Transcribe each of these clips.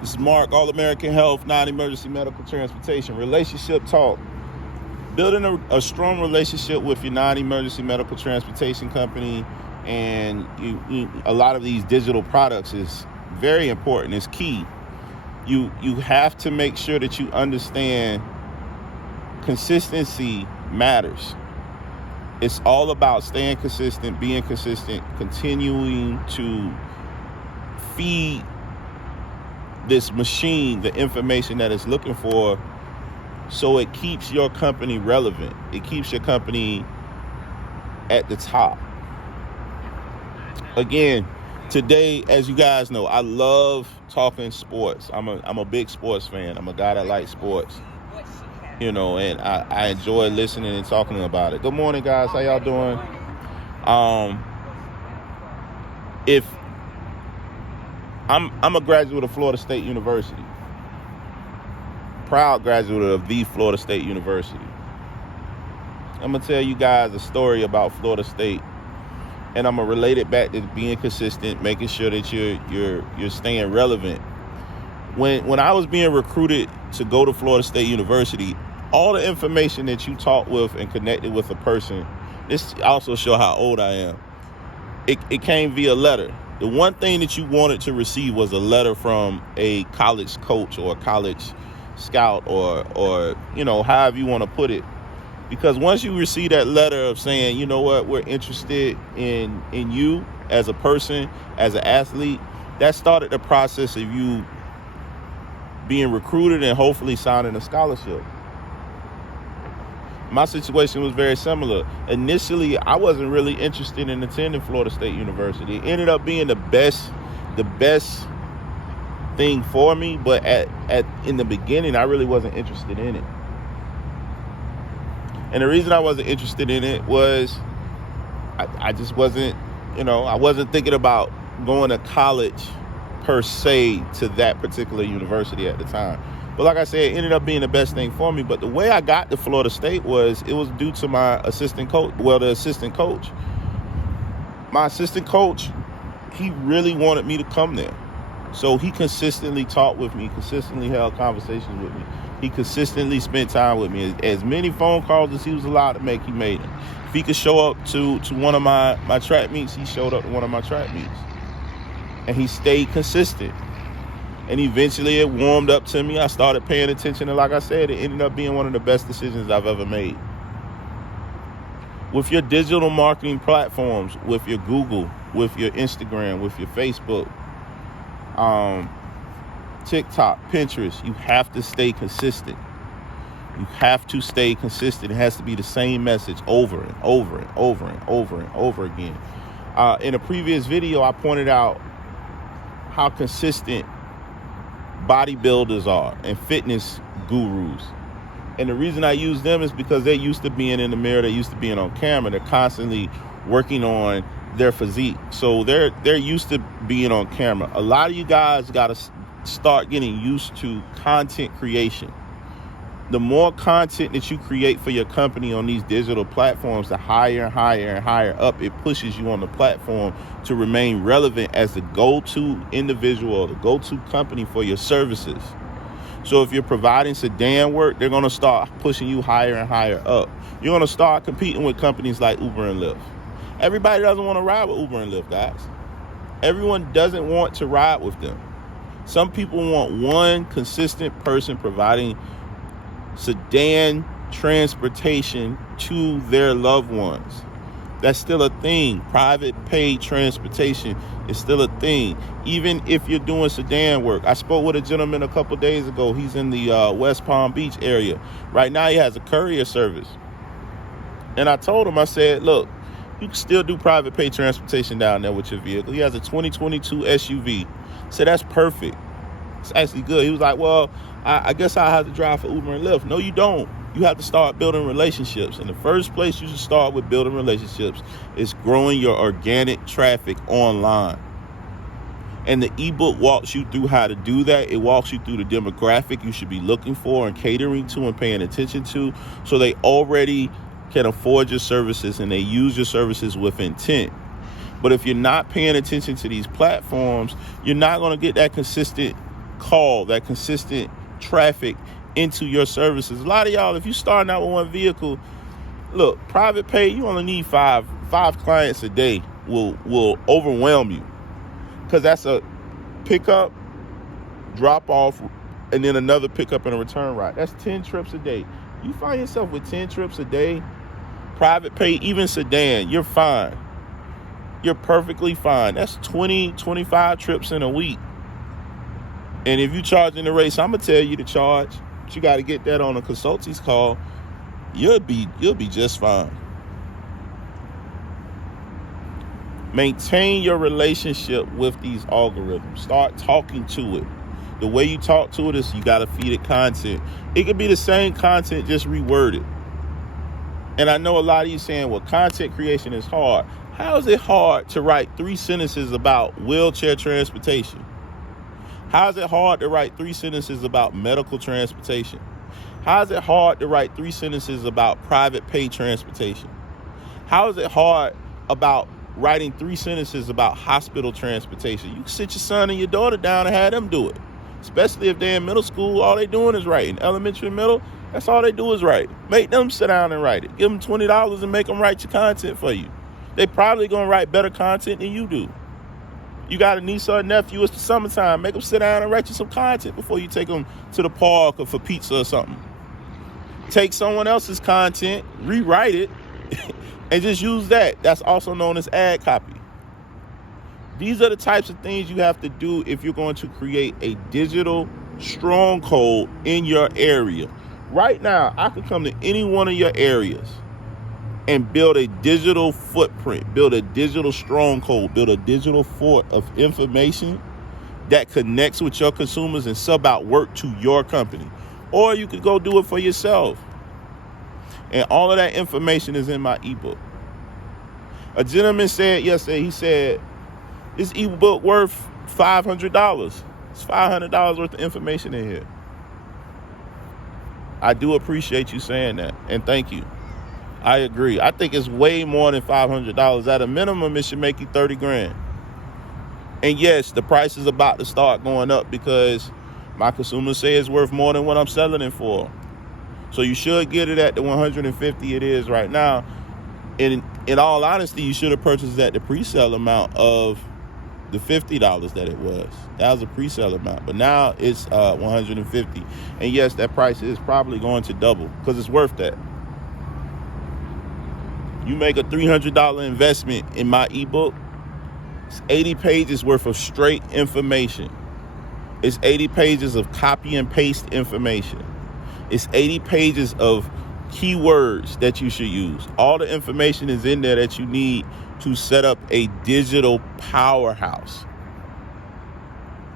This is Mark, All-American Health, non-emergency medical transportation, relationship talk. Building a strong relationship with your non-emergency medical transportation company and a lot of these digital products is very important. It's key. You have to make sure that you understand consistency matters. It's all about staying consistent, being consistent, continuing to feed this machine the information that it's looking for, so it keeps your company relevant. It keeps your company at the top. Again, today, as you guys know, I love talking sports. I'm a big sports fan. I'm a guy that likes sports, and I enjoy listening and talking about it. Good morning, guys. How y'all doing? If I'm a graduate of Florida State University, proud graduate of the Florida State University. I'm gonna tell you guys a story about Florida State, and I'm gonna relate it back to being consistent, making sure that you're staying relevant. When I was being recruited to go to Florida State University, all the information that you talked with and connected with a person, this also show how old I am. It came via letter. The one thing that you wanted to receive was a letter from a college coach or a college scout or however you want to put it. Because once you receive that letter of saying, you know what, we're interested in you as a person, as an athlete, that started the process of you being recruited and hopefully signing a scholarship. My situation was very similar. Initially, I wasn't really interested in attending Florida State University. It ended up being the best thing for me, but in the beginning, I really wasn't interested in it. And the reason I wasn't interested in it was I just wasn't, I wasn't thinking about going to college per se to that particular university at the time. But like I said, it ended up being the best thing for me. But the way I got to Florida State was due to my assistant coach. Well, the assistant coach. My assistant coach, he really wanted me to come there. So he consistently talked with me, consistently held conversations with me. He consistently spent time with me. As many phone calls as he was allowed to make, he made them. If he could show up to one of my track meets, he showed up to one of my track meets. And he stayed consistent. And eventually it warmed up to me. I started paying attention. And like I said, it ended up being one of the best decisions I've ever made. With your digital marketing platforms, with your Google, with your Instagram, with your Facebook, TikTok, Pinterest, you have to stay consistent. You have to stay consistent. It has to be the same message over and over and over and over and over again. In a previous video, I pointed out how consistent bodybuilders are and fitness gurus. And the reason I use them is because they're used to being in the mirror, they're used to being on camera, they're constantly working on their physique. So they're used to being on camera. A lot of you guys got to start getting used to content creation. The more content that you create for your company on these digital platforms, the higher and higher and higher up it pushes you on the platform to remain relevant as the go-to individual or the go-to company for your services. So if you're providing sedan work, they're going to start pushing you higher and higher up. You're going to start competing with companies like Uber and Lyft. Everybody doesn't want to ride with Uber and Lyft, guys. Everyone doesn't want to ride with them. Some people want one consistent person providing sedan transportation to their loved ones. That's still a thing. Private paid transportation is still a thing. Even if you're doing sedan work. I spoke with a gentleman a couple days ago. He's in the West Palm Beach area. Right now he has a courier service. And I told him, I said, look, you can still do private paid transportation down there with your vehicle. He has a 2022 SUV. So that's perfect. It's actually good. He was like, well, I guess I have to drive for Uber and Lyft. No, you don't. You have to start building relationships. And the first place you should start with building relationships is growing your organic traffic online. And the ebook walks you through how to do that. It walks you through the demographic you should be looking for and catering to and paying attention to, so they already can afford your services and they use your services with intent. But if you're not paying attention to these platforms, you're not going to get that consistent call, that consistent traffic into your services. A lot of y'all, if you starting out with one vehicle, look, private pay, you only need five clients a day will overwhelm you, because that's a pickup, drop off, and then another pickup and a return ride. That's 10 trips a day. You find yourself with 10 trips a day, private pay, even sedan, you're fine. You're perfectly fine. That's 20, 25 trips in a week. And if you charging the rates, I'm gonna tell you to charge, but you got to get that on a consultant's call. You'll be just fine. Maintain your relationship with these algorithms. Start talking to it. The way you talk to it is you got to feed it content. It could be the same content, just reworded. And I know a lot of you saying, well, content creation is hard. How is it hard to write 3 sentences about wheelchair transportation? How is it hard to write 3 sentences about medical transportation? How is it hard to write 3 sentences about private pay transportation? How is it hard about writing 3 sentences about hospital transportation? You can sit your son and your daughter down and have them do it. Especially if they're in middle school, all they doing is writing. Elementary and middle, that's all they do is write. Make them sit down and write it. Give them $20 and make them write your content for you. They probably gonna write better content than you do. You got a niece or a nephew, it's the summertime. Make them sit down and write you some content before you take them to the park or for pizza or something. Take someone else's content, rewrite it, and just use that. That's also known as ad copy. These are the types of things you have to do if you're going to create a digital stronghold in your area. Right now, I could come to any one of your areas and build a digital footprint, build a digital stronghold, build a digital fort of information that connects with your consumers and sub out work to your company. Or you could go do it for yourself. And all of that information is in my ebook. A gentleman said yesterday, he said, this ebook worth $500. It's $500 worth of information in here. I do appreciate you saying that, and thank you. I agree. I think it's way more than $500. At a minimum, it should make you 30 grand. And yes, the price is about to start going up because my consumers say it's worth more than what I'm selling it for. So you should get it at the 150 it is right now. And in all honesty, you should have purchased at the pre-sale amount of the $50 that it was. That was a pre-sale amount, but now it's 150. And yes, that price is probably going to double because it's worth that. You make a $300 investment in my ebook, it's 80 pages worth of straight information. It's 80 pages of copy and paste information. It's 80 pages of keywords that you should use. All the information is in there that you need to set up a digital powerhouse.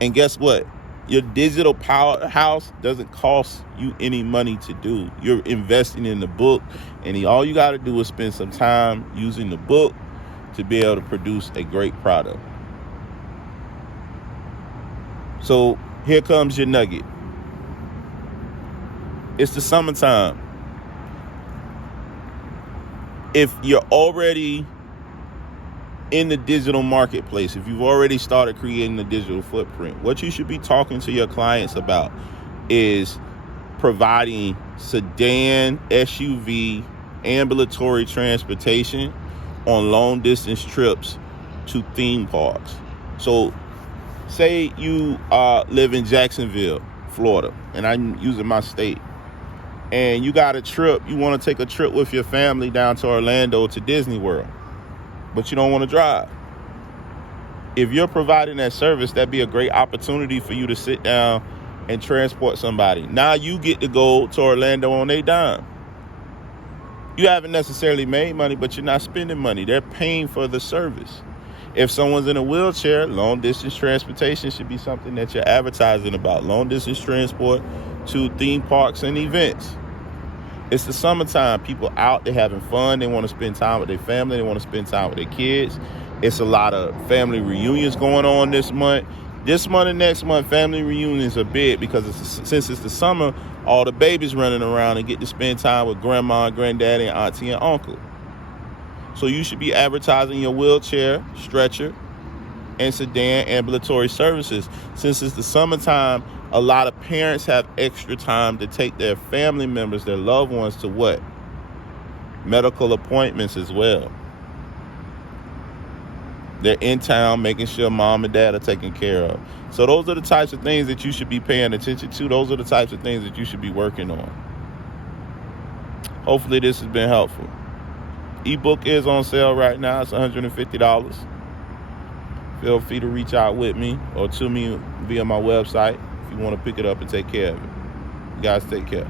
And guess what? Your digital powerhouse doesn't cost you any money to do. You're investing in the book, and all you got to do is spend some time using the book to be able to produce a great product. So here comes your nugget. It's the summertime. If you're already in the digital marketplace, if you've already started creating a digital footprint, what you should be talking to your clients about is providing sedan, SUV, ambulatory transportation on long distance trips to theme parks. So say you live in Jacksonville, Florida, and I'm using my state, and you got a trip, you want to take a trip with your family down to Orlando to Disney World, but you don't want to drive. If you're providing that service, that'd be a great opportunity for you to sit down and transport somebody. Now you get to go to Orlando on a dime. You haven't necessarily made money, but you're not spending money. They're paying for the service. If someone's in a wheelchair, long distance transportation should be something that you're advertising about. Long distance transport to theme parks and events. It's the summertime. People out, they're having fun. They want to spend time with their family. They want to spend time with their kids. It's a lot of family reunions going on this month. This month and next month, family reunions are big because since it's the summer, all the babies running around and get to spend time with grandma and granddaddy and auntie and uncle. So you should be advertising your wheelchair, stretcher, and sedan ambulatory services. Since it's the summertime, a lot of parents have extra time to take their family members, their loved ones, to what? Medical appointments as well. They're in town making sure mom and dad are taken care of. So those are the types of things that you should be paying attention to. Those are the types of things that you should be working on. Hopefully this has been helpful. Ebook is on sale right now. It's $150. Feel free to reach out with me or to me via my website if you want to pick it up and take care of it. You guys take care.